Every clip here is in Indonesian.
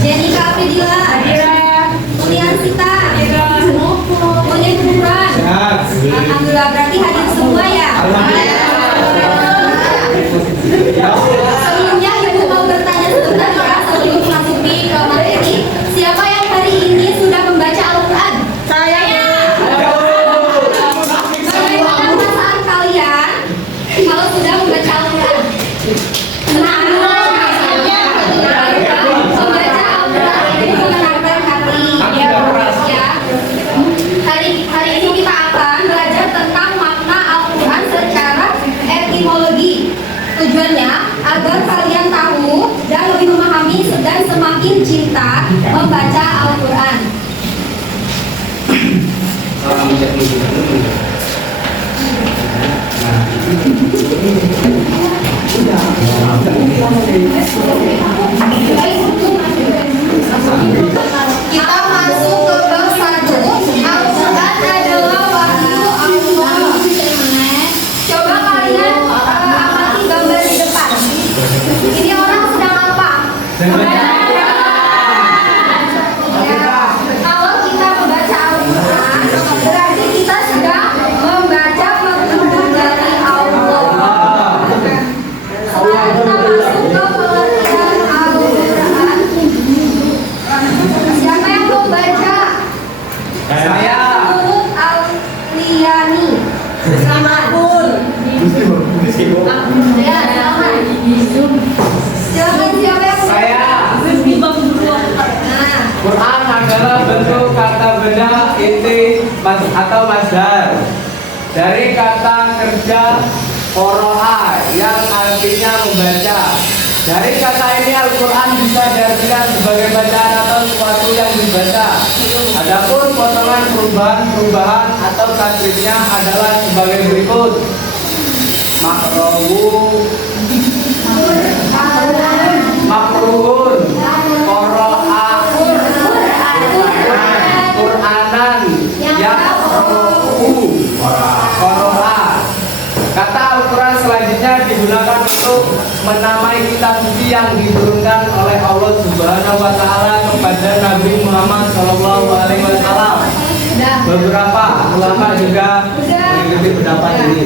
Jenika Apridila, Unian Sita, Unian Kuburan. Alhamdulillah, berarti hadir semua ya. Sebelumnya Ibu mau bertanya sebentar ya, sebelum memasuki ke materi. Siapa yang hari ini sudah membaca Al-Quran? Saya. Bagaimana perasaan kalian kalau sudah membaca Al-Quran? Senang. Membaca Al-Quran itu menambah hati. Ya. Hari ini kita akan belajar tentang makna Al-Quran secara etimologi. Tujuannya agar kalian tahu dan lebih memahami dan semakin cinta membaca Al-Quran. Kita masuk ke bab 1. Al-Quran adalah wahyu Allah. Coba kalian amati gambar di depan. Ini orang sedang apa? Kalau kita membaca Al-Quran, berarti kita sedang membaca petunjuk dari Allah. Setelah kita masuk ke pengertian Al-Quran, siapa yang mau baca? Saya. Menurut Al-Liyani. Selamat. Ya, selamat. Silakan siapa yang Saya. Nah, Quran adalah bentuk kata benda inti atau masdar dari kata kerja qoro'a yang artinya membaca. Dari kata ini Al-Quran bisa diartikan sebagai bacaan atau sesuatu yang dibaca. Adapun potongan perubahan atau tasrifnya adalah sebagai berikut. Makruhun, qoro'a, Qur'anan, yaqra'u, qoro'a. Kata Al-Quran selanjutnya digunakan untuk menamai kitab suci yang diturunkan oleh Allah Subhanahu wa Ta'ala kepada Nabi Muhammad SAW. Beberapa ulama juga mengikuti pendapat ini.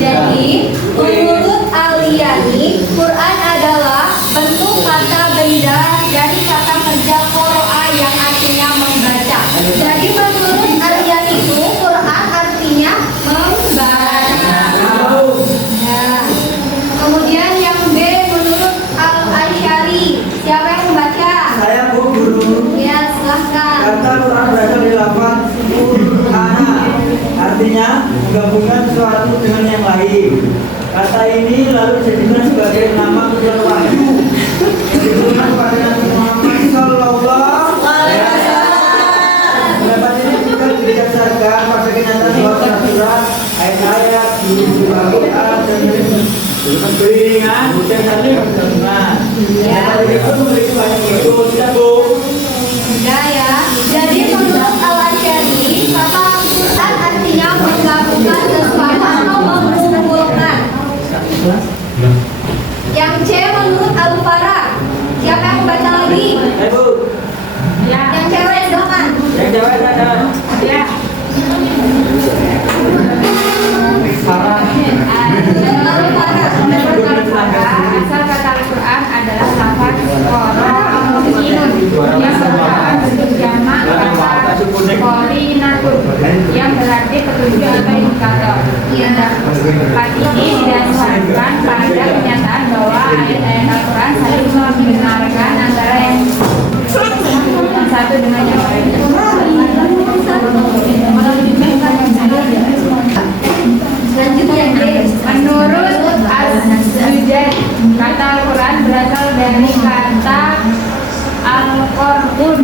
jadi menurut Al-Liyani, Quran adalah bentuk kata benda dari kata kerja qoro'a yang artinya membaca. Jadi menurut Al-Liyani itu Quran artinya membaca. Ya. Kemudian yang B menurut Al-Asy'ari, siapa yang membaca? Saya Bu Guru. Ya, silahkan. Kata Quran berasal dari lafaz Qur'ana, artinya menggabungkan sesuatu dengan yang lain. Kata ini lalu dijadikan sebagai nama turun wahyu yang diturunkan kepada Nabi Muhammad Sallallahu Alaihi Wasallam. Pendapat ini juga didasarkan pada kenyataan bahwa surat ayat-ayat di Al-Quran dan beriringan dan saling bergabungan. Pendapat ini pun memiliki banyak itu tidak Bu. Enggak ya. Jadi menurut Al-Asy'ari, kata Quran artinya menggabungkan sesuatu atau mengumpulkan. Yang C menurut Al-Farah, siapa yang membaca lagi? Bu. Yang cewek silakan. Yang jawab ada. Ya. Farah. Menurut Al-Farah, asal kata Al-Quran adalah lafaz qoro'inun yang merupakan bentuk jamak kata qorinatun yang berarti petunjuk atau indikator. Pendapat ini didasarkan pada kenyataan bahwa ayat-ayat Al-Quran saling membenarkan antara yang satu dengan yang lain. Selanjutnya D. Menurut Az-Zujaj, kata Al-Quran berasal dari kata Al-Qur'un,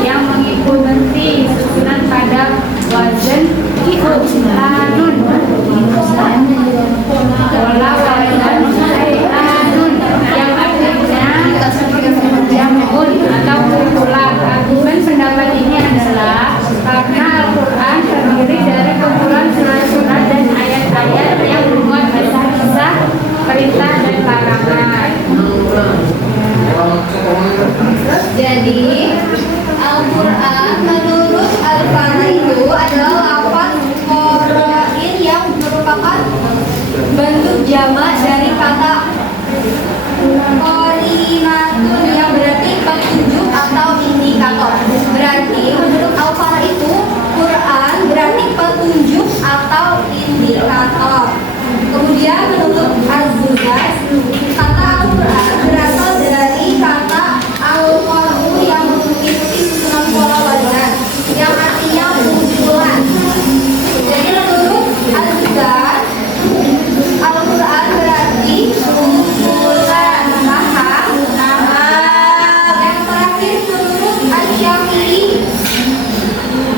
yang mengikuti susunan pada wazan lanun, wala wazan lanun, yang artinya jamun atau kumpulan. Argumen pendapat ini adalah karena Al-Quran terdiri dari kumpulan surat-surat dan perintah dan larangan. Jadi Al-Quran menurut Al-Fara itu adalah lafaz Qur'in yang merupakan bentuk jamak dari kata Qarinatun yang berarti petunjuk atau indikator. Berarti menurut Al-Fara itu Quran berarti petunjuk atau indikator. Kemudian menurut Az-Zujaj, kata Al-Quran berasal dari kata Al-Qur'u yang mengikuti susunan pola wazan yang artinya kumpulan. Jadi menurut Az-Zujaj, Al-Quran berarti kumpulan. Paham? Yang terakhir menurut Asy-Syafi'i.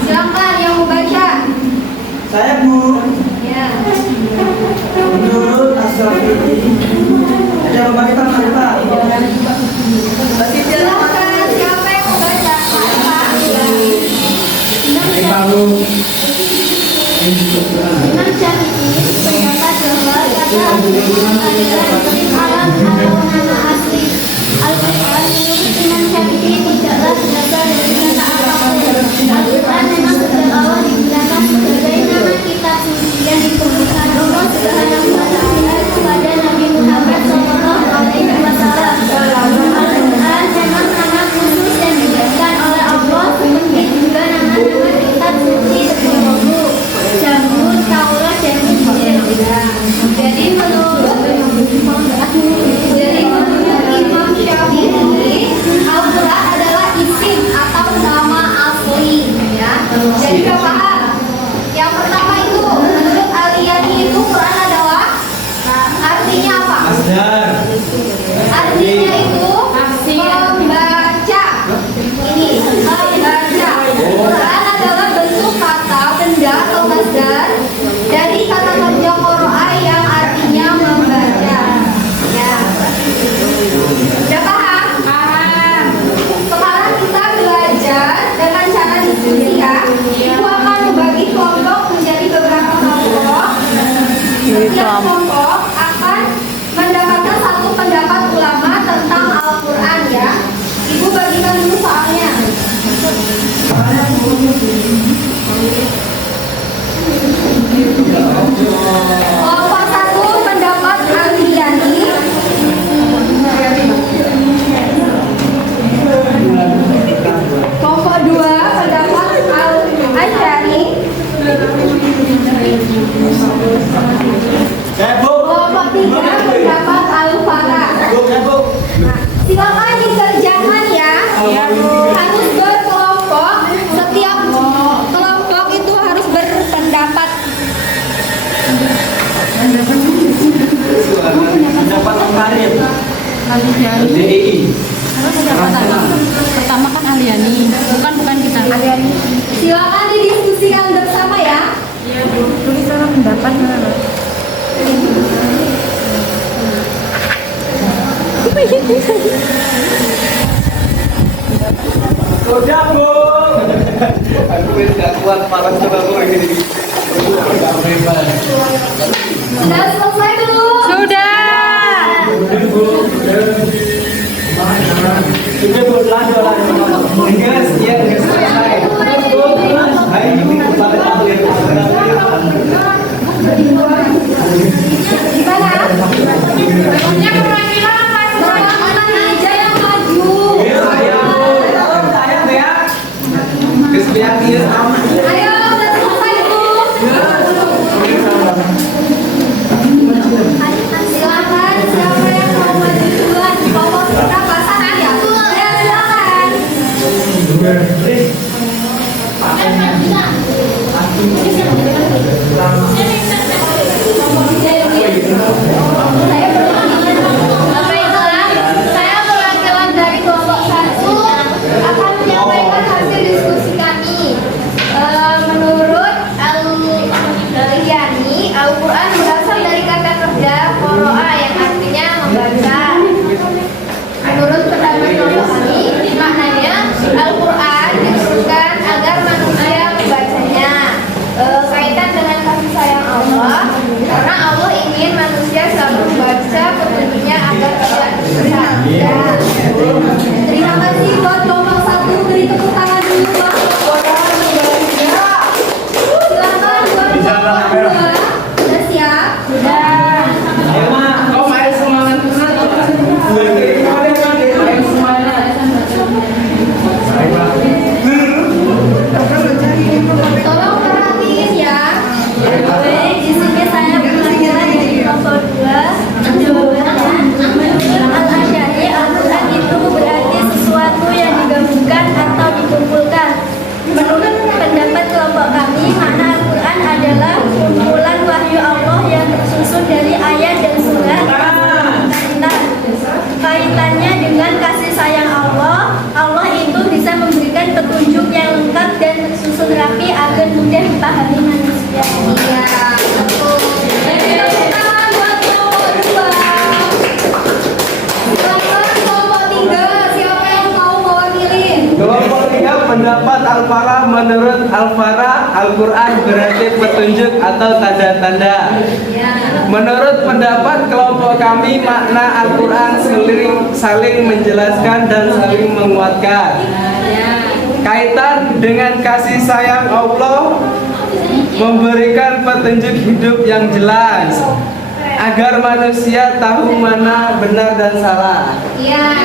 Silakan yang membaca. Saya Bu. Ya. Menurut Asy-Syafi'i, ada membaca kata. Silakan siapa yang membaca? Imam Syafi'i berpendapat bahwa kata Al-Quran adalah alam atau nama asli. Al-Quran menurut Imam Syafi'i tidaklah berasal dari kata apapun. Al-Quran memang sejak awal digunakan sebagai nama kitab suci yang diturunkan Allah Subhanahu wa Ta'ala kepada Nabi Muhammad SAW. Al-Quran memang nama khusus yang diberikan oleh Allah seperti juga nama-nama kitab suci sebelumnya. Zabur, Taurat, dan Injil. Jadi menurut Imam Syafi'i, Al-Quran adalah isim atau nama asli, ya. Jadi udah paham? Yang pertama itu menurut Al-Yani itu Quran adalah artinya apa? Masdar. Artinya itu membaca. Ini membaca. Quran adalah bentuk kata, benda atau masdar dari kata kerja qara'a yang artinya membaca. Ya. Udah paham? Paham. Sekarang kita belajar dengan cara diskusi ya. Ibu akan membagi kelompok menjadi beberapa kelompok. Setiap kelompok akan mendapatkan satu pendapat ulama tentang Al-Quran ya. Ibu bagikan dulu soalnya. Kelompok satu pendapat Al-Yani. Kelompok dua pendapat Al-Asy'ari. Kelompok tiga pendapat Al-Fara. Nah, silakan dikerjakan ya. Harus berkelompok. Setiap kelompok itu harus berpendapat. Pendapat kemarin. DII. Pertama kan Aliani, bukan kita. Aliani. Silakan didiskusikan bersama ya. Tulis dalam pendapat. Sudah Bu. Aku tidak kuat malas coba aku ini. Sudah selesai belum? Sudah. Sudah Bu, lanjut. Ingat, ya, selesai. Hai, ini kepada tablet. Gimana? Punya perwakilan apa? Perwakilan aja yang maju. Saya ya. Keselian sama. Ayo, udah selesai belum? Silakan siapa yang mau maju duluan? Kelompok kita pasangan ya. Ya silakan. Saya berani. Al-Falah, menurut Al-Falah, Al-Quran berarti petunjuk atau tanda-tanda. Menurut pendapat kelompok kami, makna Al-Quran saling menjelaskan dan saling menguatkan. Kaitan dengan kasih sayang Allah, memberikan petunjuk hidup yang jelas agar manusia tahu mana benar dan salah. Ya.